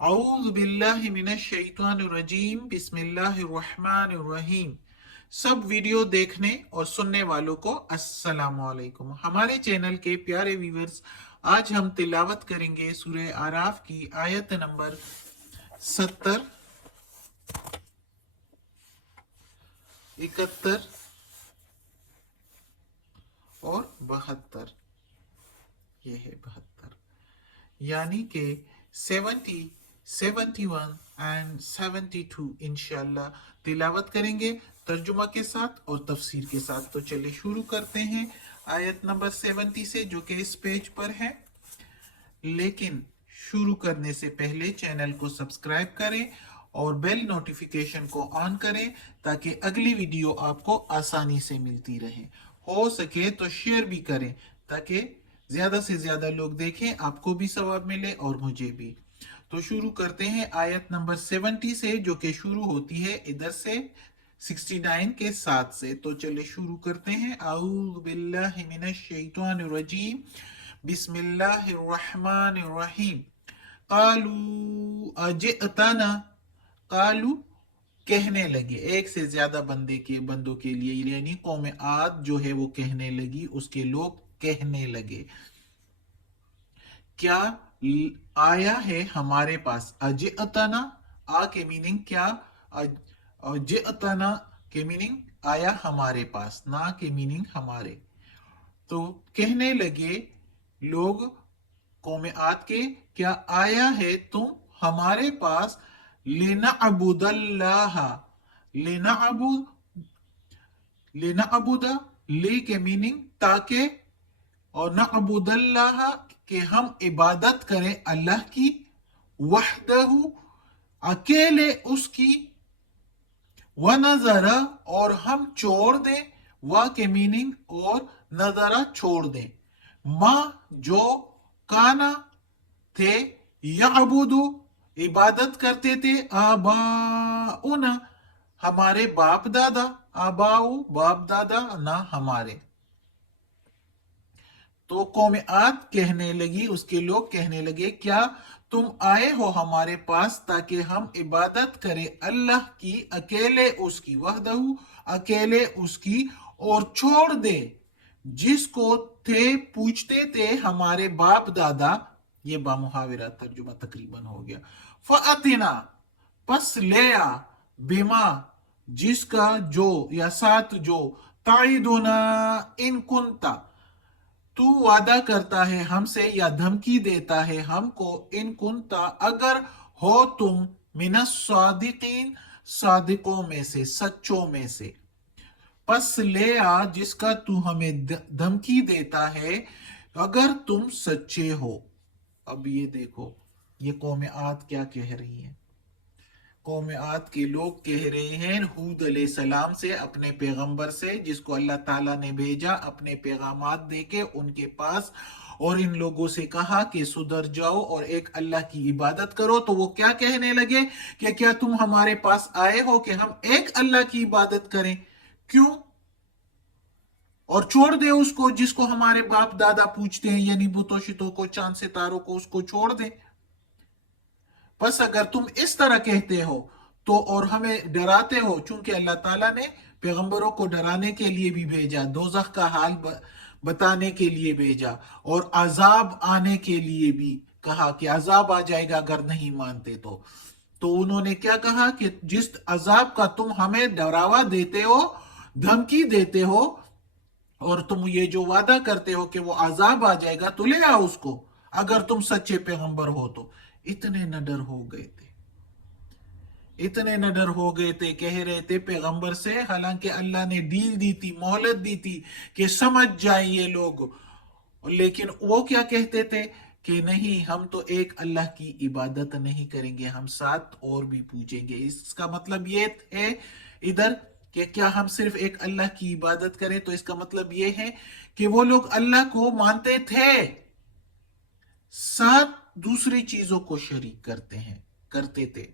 औज़ु बिल्लाहि मिनश शैतानिर रजीम बिस्मिल्लाहिर रहमानिर रहीम। सब वीडियो देखने और सुनने वालों को अस्सलामु अलैकुम। हमारे चैनल के प्यारे व्यूअर्स, आज हम तिलावत करेंगे सूरह आराफ की आयत नंबर 70, 71 और 72। ये है 72, यानी कि 70, 71 एंड 72 इंशाल्लाह तिलावत करेंगे तर्जुमा के साथ और तफसीर के साथ। तो चलिए शुरू करते हैं आयत नंबर 70 से, जो कि इस पेज पर है। लेकिन शुरू करने से पहले चैनल को सब्सक्राइब करें और बेल नोटिफिकेशन को ऑन करें ताकि अगली वीडियो आपको आसानी से मिलती रहे। हो सके तो शेयर भी करें ताकि ज्यादा से ज्यादा लोग देखें, आपको भी सवाब मिले और मुझे भी। तो शुरू करते हैं आयत नंबर 70 से, जो कि शुरू होती है इधर से 69 के साथ से। तो चलिए शुरू करते हैं। आऊज़ु बिल्लाहि मिनश शैतानिर रजीम बिस्मिल्लाहिर रहमानिर रहीम। कालू अजिअतना, कालू कहने लगे, एक से ज्यादा बंदों के लिए, यानी कौम आद जो है वो कहने लगी, उसके लोग कहने लगे, क्या आया है हमारे पास। अजिअतना, आ के मीनिंग क्या, अजिअतना के मीनिंग आया हमारे पास, ना के मीनिंग हमारे। तो कहने लगे लोग कौम आद के, क्या आया है तुम हमारे पास, लेना अबुदल्लाह, लेना अबू, लेना अबूदा, ले के मीनिंग ताकि, और न अबुदल्लाह के हम इबादत करें अल्लाह की, वहदहू अकेले उसकी, व नजरा और हम छोड़ दें, व के मीनिंग और, नजरा छोड़ दें, माँ जो, काना थे, याबुदु इबादत करते थे, आबाउना हमारे बाप दादा, आबाऊ बाप दादा, ना हमारे। तो कौम आद कहने लगी, उसके लोग कहने लगे, क्या तुम आए हो हमारे पास ताकि हम इबादत करें अल्लाह की, अकेले उसकी, वहदहू अकेले उसकी, और छोड़ दे जिसको थे पूछते थे हमारे बाप दादा। ये बामुहाविरा तर्जुमा तकरीबन हो गया। फअतिना पस ले आ, बिमा जिसका, जो या साथ जो, ताइदुना इन कुंता तू वादा करता है हमसे या धमकी देता है हमको, इन कुंता अगर हो तुम, मिनस सादिकीन सादिकों में से, सच्चों में से। पस ले आ जिसका तू हमें धमकी देता है अगर तुम सच्चे हो। अब ये देखो, ये कौम आद क्या कह रही है। कौम आद के लोग कह रहे हैं हूद अलैहिस्सलाम से, अपने पैगंबर से जिसको अल्लाह ताला ने भेजा अपने पैगामात देके उनके पास, और इन लोगों से कहा कि सुधर जाओ और एक अल्लाह की इबादत करो। तो वो क्या कहने लगे कि क्या तुम हमारे पास आए हो कि हम एक अल्लाह की इबादत करें, क्यों, और छोड़ दे उसको जिसको हमारे बाप दादा पूछते हैं, यानी बुतों शितों को, चांद सितारों को, उसको छोड़ दे। बस अगर तुम इस तरह कहते हो तो, और हमें डराते हो, चूंकि अल्लाह ताला ने पैगंबरों को डराने के लिए भी भेजा, दोजख का हाल बताने के लिए भेजा, और अजाब आने के लिए भी कहा कि अजाब आ जाएगा अगर नहीं मानते तो उन्होंने क्या कहा कि जिस अजाब का तुम हमें डरावा देते हो, धमकी देते हो, और तुम ये जो वादा करते हो कि वो अजाब आ जाएगा, तो ले आओ उसको अगर तुम सच्चे पैगंबर हो तो। इतने नडर हो गए थे, इतने नडर हो गए थे, कह रहे थे पैगंबर से, हालांकि अल्लाह ने डील दी थी, मोहलत दी थी कि समझ जाए ये लोग, लेकिन वो क्या कहते थे कि नहीं, हम तो एक अल्लाह की इबादत नहीं करेंगे, हम साथ और भी पूछेंगे। इसका मतलब ये है इधर कि क्या हम सिर्फ एक अल्लाह की इबादत करें, तो इसका मतलब ये है कि वो लोग अल्लाह को मानते थे, साथ दूसरी चीजों को शरीक करते थे,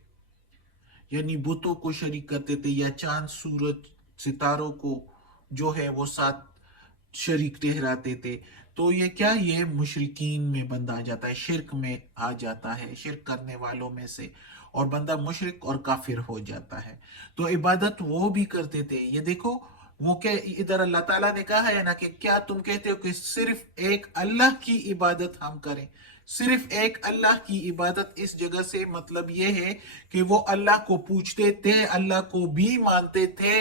यानी बुतों को शरीक करते थे, या चांद सूरज सितारों को जो है वो साथ शरीक ठहराते थे। تو یہ کیا، یہ مشرکین میں بندہ آ جاتا ہے، شرک میں آ جاتا ہے، شرک کرنے والوں میں سے، اور بندہ مشرک اور کافر ہو جاتا ہے۔ تو عبادت وہ بھی کرتے تھے، یہ دیکھو وہ کہ ادھر اللہ تعالیٰ نے کہا ہے نا کہ کیا تم کہتے ہو کہ صرف ایک اللہ کی عبادت ہم کریں؟ صرف ایک اللہ کی عبادت اس جگہ سے مطلب یہ ہے کہ وہ اللہ کو پوچھتے تھے، اللہ کو بھی مانتے تھے،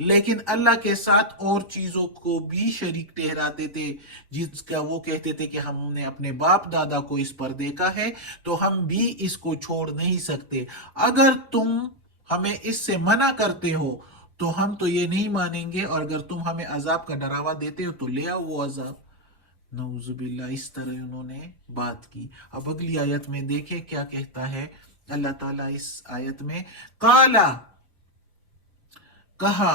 لیکن اللہ کے ساتھ اور چیزوں کو بھی شریک ٹھہراتے تھے، جس کا وہ کہتے تھے کہ ہم نے اپنے باپ دادا کو اس پر دیکھا ہے تو ہم بھی اس کو چھوڑ نہیں سکتے، اگر تم ہمیں اس سے منع کرتے ہو تو ہم تو یہ نہیں مانیں گے، اور اگر تم ہمیں عذاب کا ڈراوا دیتے ہو تو لے آؤ وہ عذاب۔ نعوذ باللہ، اس طرح انہوں نے بات کی۔ اب اگلی آیت میں دیکھیں کیا کہتا ہے اللہ تعالیٰ اس آیت میں، قالا، کہا،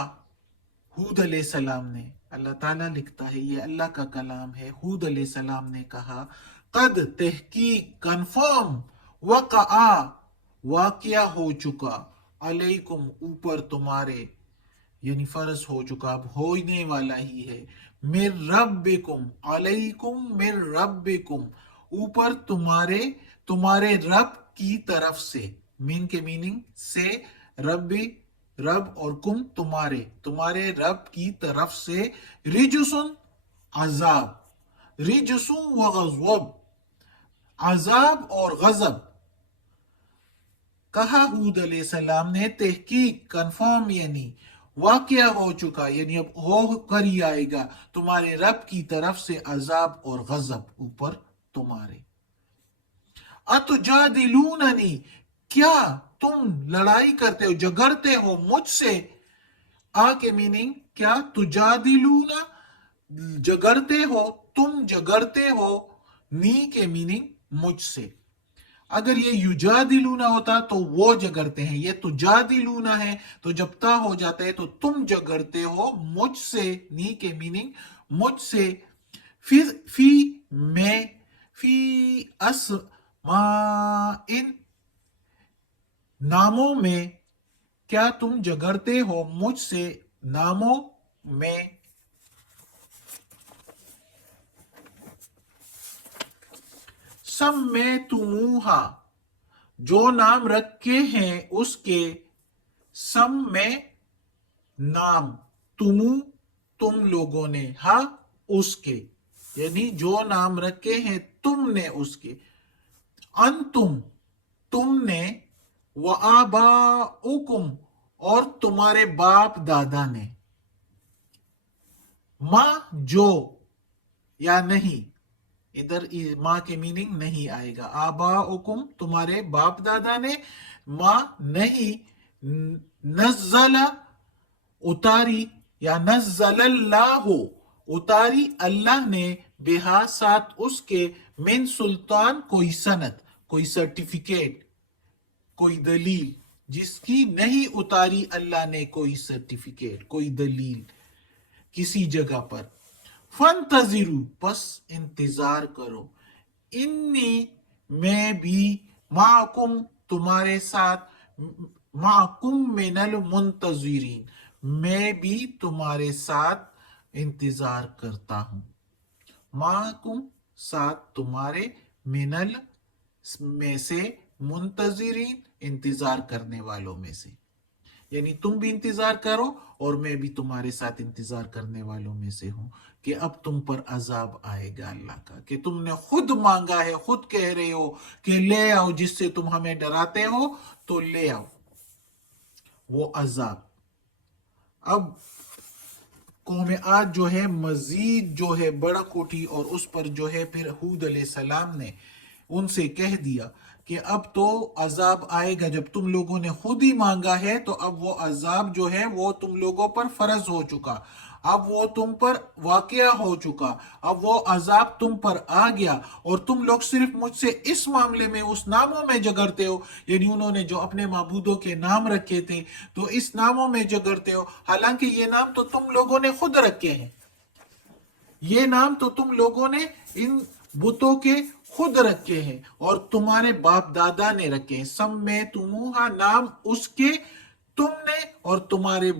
ہود علیہ السلام نے، اللہ تعالیٰ لکھتا ہے یہ اللہ کا کلام ہے، ہود علیہ السلام نے کہا، قد، تحقیق، کنفرم، وقعا، واقعہ ہو چکا، علیکم، اوپر تمہارے، یعنی فرض ہو چکا، اب ہونے والا ہی ہے، من ربکم، علیکم من ربکم، اوپر تمہارے، تمہارے رب کی طرف سے، من کے میننگ سے، رب، رب، اور کم تمہارے، تمہارے رب کی طرف سے، رجسن، عذاب، رجسن و غضب، عذاب اور غضب، کہا ہود علیہ السلام نے، تحقیق، کنفرم، یعنی واقعہ ہو چکا، یعنی اب ہو کر ہی آئے گا، تمہارے رب کی طرف سے عذاب اور غضب اوپر تمہارے۔ اتجادلوننی، کیا تم لڑائی کرتے ہو، جھگڑتے ہو مجھ سے، آ کے میننگ کیا، تجادلون، جھگڑتے ہو، تم جھگڑتے ہو، نی کے میننگ مجھ سے، اگر یہ یجادلونا ہوتا تو وہ جھگڑتے ہیں، یہ تجادلونا ہے تو جب تا ہو جاتا ہے تو تم جھگڑتے ہو مجھ سے، نی کے میننگ مجھ سے، فی میں، فی اسماء، ناموں میں، کیا تم جھگڑتے ہو مجھ سے ناموں میں، سمیتموہا، جو نام رکھے ہیں اس کے، سم میں نام، تم لوگوں نے، ہاں اس کے، یعنی جو نام رکھے ہیں تم نے اس کے، انتم، تم نے، وآباؤکم، اور تمہارے باپ دادا نے، ماں، جو، یا نہیں، ادھر ماں کے میننگ نہیں آئے گا، آباؤکم، تمہارے باپ دادا نے، ماں، نہیں، نزل، اتاری، یا نزل اللہ، اتاری اللہ نے، بہا، ساتھ اس کے، من سلطان، کوئی سند، کوئی سرٹیفکیٹ، کوئی دلیل، جس کی نہیں اتاری اللہ نے کوئی سرٹیفکیٹ، کوئی دلیل کسی جگہ پر، فانتظروا، پس انتظار کرو، انی، میں بھی، معکم، تمہارے ساتھ، معکم من المنتظرین، میں بھی تمہارے ساتھ انتظار کرتا ہوں، معکم، ساتھ تمہارے، من ال، میں سے، منتظرین، انتظار کرنے والوں میں سے، یعنی تم بھی انتظار کرو اور میں بھی تمہارے ساتھ انتظار کرنے والوں میں سے ہوں، کہ اب تم پر عذاب آئے گا اللہ کا، کہ تم نے خود مانگا ہے، خود کہہ رہے ہو کہ لے آؤ، جس سے تم ہمیں ڈراتے ہو تو لے آؤ وہ عذاب۔ اب قوم عاد جو ہے مزید جو ہے بڑک اٹھی، اور اس پر جو ہے پھر ہود علیہ السلام نے ان سے کہہ دیا کہ اب تو عذاب آئے گا، جب تم لوگوں نے خود ہی مانگا ہے تو اب وہ عذاب جو ہے وہ تم لوگوں پر فرض ہو چکا، اب وہ تم پر واقعہ ہو چکا، اب وہ عذاب تم پر آ گیا، اور تم لوگ صرف مجھ سے اس معاملے میں اس ناموں میں جھگڑتے ہو، یعنی انہوں نے جو اپنے معبودوں کے نام رکھے تھے تو اس ناموں میں جھگڑتے ہو، حالانکہ یہ نام تو تم لوگوں نے خود رکھے ہیں، یہ نام تو تم لوگوں نے ان بتوں کے خود رکھے ہیں اور تمہارے باپ دادا نے رکھے ہیں، سم میں تمہا، نام اس کے تم نے اور تمہارے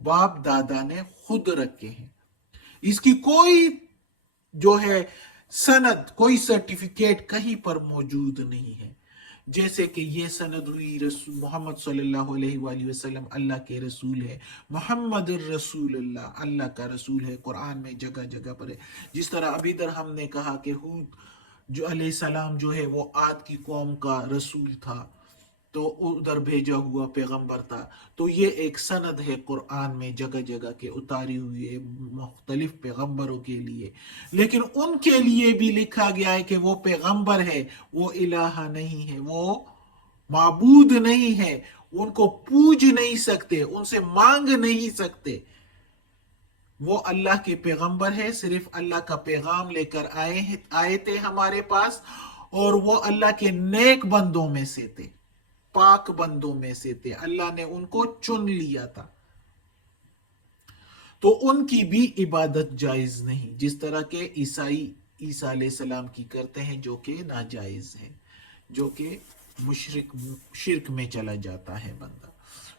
باپ دادا نے خود رکھے ہیں، اس کی کوئی जो है सनद, कोई सर्टिफिकेट कहीं पर मौजूद नहीं है। जैसे कि ये सनद हुई रसूल मोहम्मद सल्लल्लाहु अलैहि वसल्लम अल्लाह के रसूल है, मोहम्मद रसूलुल्लाह अल्लाह का रसूल है, कुरान में जगह जगह पर है। जिस तरह अभी इधर हमने कहा कि हूद जो अलैहिस्सलाम जो है वो आद की कौम का रसूल था, तो उधर भेजा हुआ पैगंबर था। तो ये एक सनद है कुरान में जगह जगह के उतारी हुई है मुख्तलिफ पैगंबरों के लिए। लेकिन उनके लिए भी लिखा गया है कि वो पैगंबर है, वो इलाहा नहीं है, वो माबूद नहीं है, उनको पूज नहीं सकते, उनसे मांग नहीं सकते। वो अल्लाह के पैगंबर है, सिर्फ अल्लाह का पैगाम लेकर आए थे हमारे पास, और वो अल्लाह के नेक बंदों में से थे, पाक बंदों में से थे, अल्लाह ने उनको चुन लिया था। तो उनकी भी इबादत जायज नहीं, जिस तरह के ईसाई ईसा अलैहिस्सलाम की करते हैं, जो कि नाजायज है, जो कि मुशरिक शिरक में चला जाता है बंदा।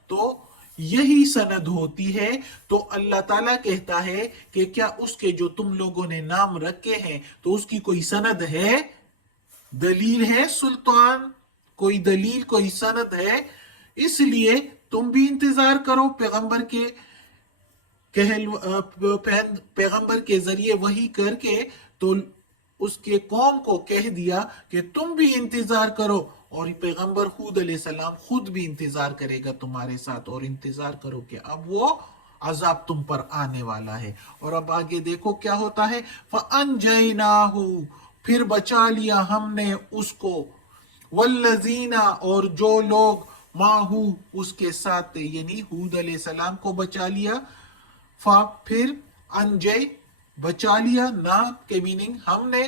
तो यही सनद होती है। तो अल्लाह ताला कहता है कि क्या उसके जो तुम लोगों ने नाम रखे हैं, तो उसकी कोई सनद है, दलील है, सुल्तान, कोई दलील, कोई सनद है? इसलिए तुम भी इंतजार करो पैगंबर के पैगंबर के जरिए वही करके। तो उसके कौम को कह दिया कि तुम भी इंतजार करो, और पैगंबर हूद अलैहिस्सलाम खुद भी इंतजार करेगा तुम्हारे साथ, और इंतजार करो कि अब वो अजाब तुम पर आने वाला है। और अब आगे देखो क्या होता है, फअनजयनाहु, फिर बचा लिया हमने उसको, वल्लजीना, और जो लोग माहू उसके साथ थे, यानी हूद अलैहिस्सलाम को बचा लिया, फा फिर अनजय बचा लिया, ना के मीनिंग हमने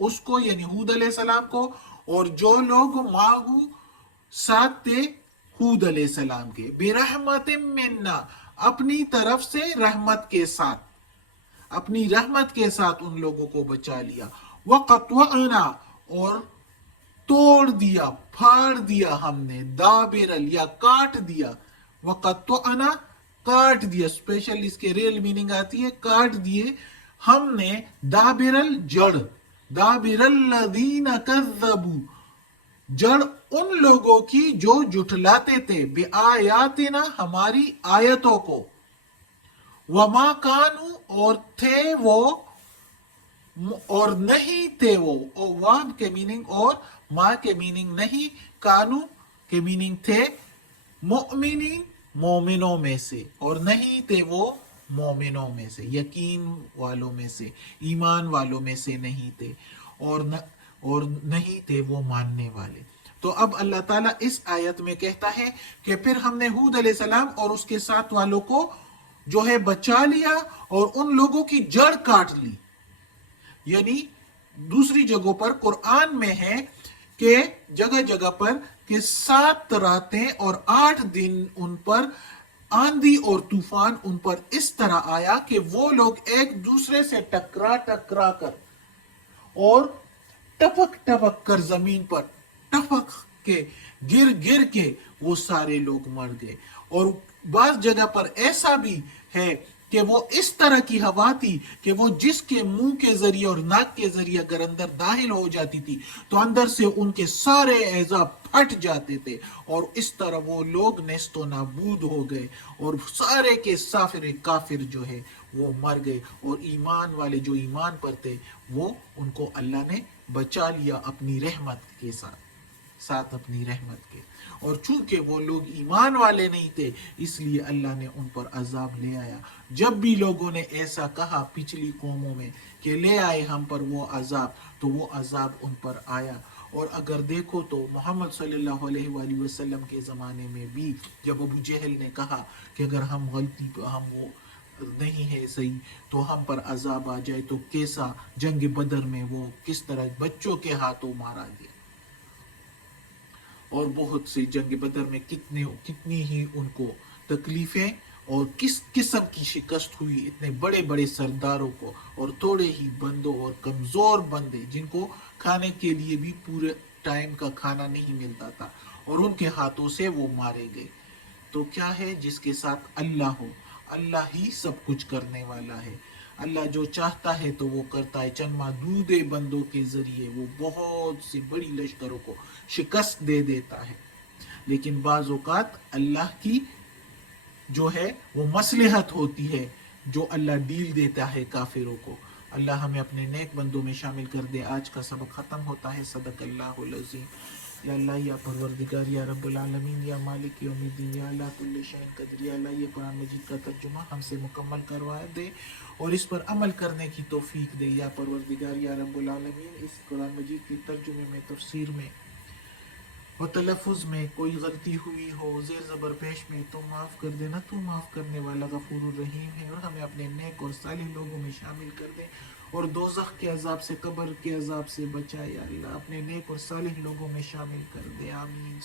उसको यानी हूद अलैहिस्सलाम को, और जो लोग माहू साथ थे हूद अलैहिस्सलाम के, बिरहमतिम मिन्ना, अपनी तरफ से रहमत के साथ, अपनी रहमत के साथ उन लोगों को बचा लिया। वक़त्वअना, और तोड़ दिया, फाड़ दिया हमने, दाबिरल या काट दिया, वक़त्वअना काट दिया, स्पेशल इसके रियल मीनिंग आती है काट दिए हमने, दाबिरल जड़, दाबिरल लदीन कज़्ज़बू, जड़ उन लोगों की जो जुटलाते थे, बेआयातिना, हमारी आयतों को, वमा कानू, और थे वो, और नहीं थे वो, और वाब के मीनिंग और माँ के मीनिंग नहीं, कानू के मीनिंग थे, मोमिनीन, मोमिनों में से, और नहीं थे वो मोमिनों में से, यकीन वालों में से, ईमान वालों में से नहीं थे, और नहीं थे वो मानने वाले। तो अब अल्लाह ताला इस आयत में कहता है कि फिर हमने हूद अलैहिस्सलाम और उसके साथ वालों को जो है बचा लिया, और उन लोगों की जड़ काट ली। यानी दूसरी जगहों पर कुरान में है कि जगह जगह पर कि 7 रातें और 8 दिन उन पर आंधी और तूफान उन पर इस तरह आया कि वो लोग एक दूसरे से टकरा टकरा कर और टपक टपक कर जमीन पर टपक के गिर गिर के वो सारे लोग मर गए। और बास जगह पर ऐसा भी है कि वो इस तरह की हवा थी कि वो जिसके मुंह के जरिए और नाक के जरिए अगर अंदर दाखिल हो जाती थी तो अंदर से उनके सारे एज़ा फट जाते थे, और इस तरह वो लोग नेस्तो नाबूद हो गए, और सारे के साफिर काफिर जो है वो मर गए, और ईमान वाले जो ईमान पर थे वो उनको अल्लाह ने बचा लिया अपनी रहमत के साथ अपनी रहमत के। और चूंकि वो लोग ईमान वाले नहीं थे, इसलिए अल्लाह ने उन पर अजाब ले आया। जब भी लोगों ने ऐसा कहा पिछली कौमों में कि ले आए हम पर वो अजाब, तो वो अजाब उन पर आया। और अगर देखो तो मोहम्मद सल्लल्लाहु अलैहि वसल्लम के ज़माने में भी जब अबू जहल ने कहा कि अगर हम गलती हम वो नहीं है सही तो हम पर अजाब आ जाए, तो कैसा जंग बदर में वो किस तरह बच्चों के हाथों मारा गया, और बहुत से जंग बदर में कितनी ही उनको तकलीफें और किस किस्म की शिकस्त हुई, इतने बड़े बड़े सरदारों को, और थोड़े ही बंदों और कमजोर बंदे जिनको खाने के लिए भी पूरे टाइम का खाना नहीं मिलता था, और उनके हाथों से वो मारे गए। तो क्या है, जिसके साथ अल्लाह हो, अल्लाह ही सब कुछ करने वाला है। اللہ جو چاہتا ہے تو وہ کرتا ہے، چند محدود بندوں کے ذریعے وہ بہت سی بڑی لشکروں کو شکست دے دیتا ہے۔ لیکن بعض اوقات اللہ کی جو ہے وہ مصلحت ہوتی ہے، جو اللہ ڈیل دیتا ہے کافروں کو۔ اللہ ہمیں اپنے نیک بندوں میں شامل کر دے۔ آج کا سبق ختم ہوتا ہے۔ صدق اللہ العظیم۔ یا اللہ یا پروردگار یا رب العالمین یا مالک یوم الدین یا اللہ کل شیء قدیر، یا اللہ یہ قرآن مجید کا ترجمہ ہم سے مکمل کروا دے اور اس پر عمل کرنے کی توفیق دے یا پروردگار یا رب العالمین۔ اس قرآن مجید کی ترجمے میں، تفسیر میں اور تلفظ میں کوئی غلطی ہوئی ہو، زیر زبر پیش میں، تو معاف کر دینا، تو معاف کرنے والا غفور الرحیم ہے، اور ہمیں اپنے نیک اور صالح لوگوں میں شامل کر دے اور دوزخ کے عذاب سے، قبر کے عذاب سے بچائے یا اللہ، اپنے نیک اور صالح لوگوں میں شامل کر دے، آمین۔